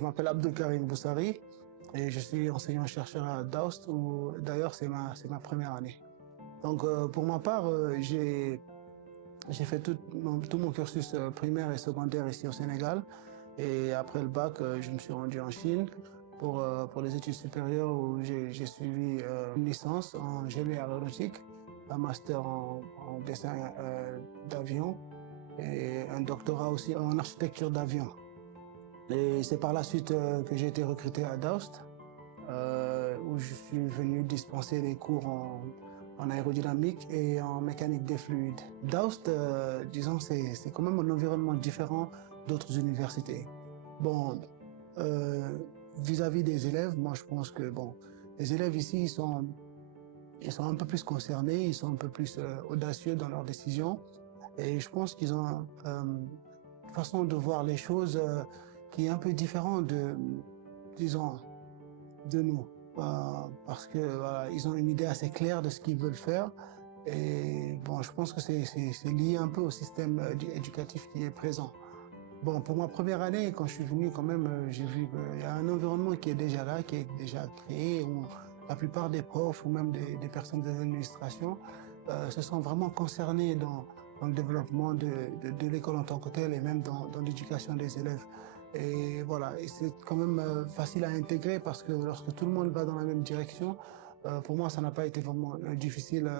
Je m'appelle Abdelkarim Boussari et je suis enseignant-chercheur à Daoust où d'ailleurs c'est ma première année. Donc pour ma part, j'ai fait tout mon cursus primaire et secondaire ici au Sénégal et après le bac, je me suis rendu en Chine pour les études supérieures où j'ai suivi une licence en génie aéronautique, un master en dessin d'avion et un doctorat aussi en architecture d'avion. Et c'est par la suite que j'ai été recruté à Daoust, où je suis venu dispenser des cours en aérodynamique et en mécanique des fluides. Daoust, disons, c'est quand même un environnement différent d'autres universités. Bon, vis-à-vis des élèves, moi je pense que bon, les élèves ici, ils sont un peu plus concernés, ils sont un peu plus audacieux dans leurs décisions. Et je pense qu'ils ont une façon de voir les choses qui est un peu différente disons, de nous. Parce que voilà, ils ont une idée assez claire de ce qu'ils veulent faire. Et bon, je pense que c'est lié un peu au système éducatif qui est présent. Bon, pour ma première année, quand je suis venu, quand même, j'ai vu qu'il y a un environnement qui est déjà là, qui est déjà créé, où la plupart des profs ou même des personnes de l'administration se sont vraiment concernés dans le développement de l'école en tant que telle et même dans l'éducation des élèves. Et voilà, et c'est quand même facile à intégrer parce que lorsque tout le monde va dans la même direction, pour moi, ça n'a pas été vraiment difficile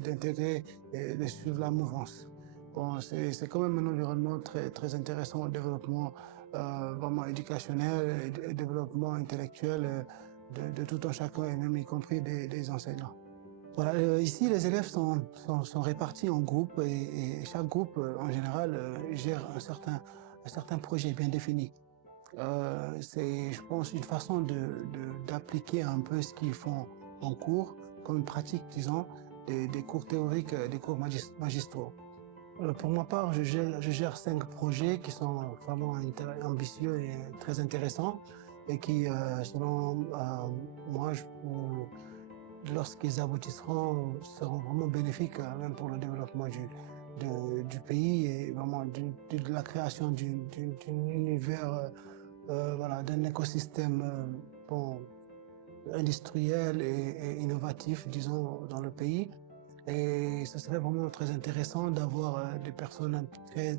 d'intégrer et de suivre la mouvance. Bon, c'est quand même un environnement très intéressant au développement vraiment éducationnel et développement intellectuel de tout un chacun et même y compris des enseignants. Voilà, ici, les élèves sont répartis en groupes et chaque groupe, en général, gère un certain projet bien défini. C'est, je pense, une façon d'appliquer un peu ce qu'ils font en cours, comme une pratique, disons, des cours théoriques, des cours magistraux. Pour ma part, je gère 5 projets qui sont vraiment ambitieux et très intéressants et qui, selon moi, lorsqu'ils aboutisseront, seront vraiment bénéfiques même pour le développement du pays et vraiment de la création d'un univers, voilà, d'un écosystème bon, industriel et innovatif, disons, dans le pays. Et ce serait vraiment très intéressant d'avoir des personnes très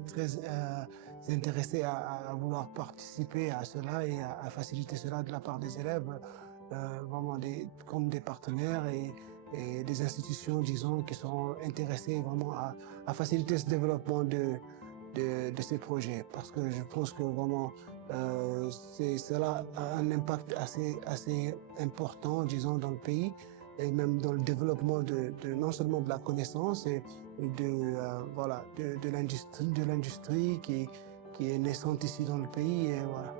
intéressées à vouloir participer à cela et à faciliter cela de la part des élèves, vraiment comme des partenaires et des institutions, disons, qui seront intéressées vraiment à faciliter ce développement de ces projets. Parce que je pense que vraiment, cela a un impact assez important, disons, dans le pays et même dans le développement non seulement de la connaissance et voilà, de l'industrie qui est naissante ici dans le pays et voilà.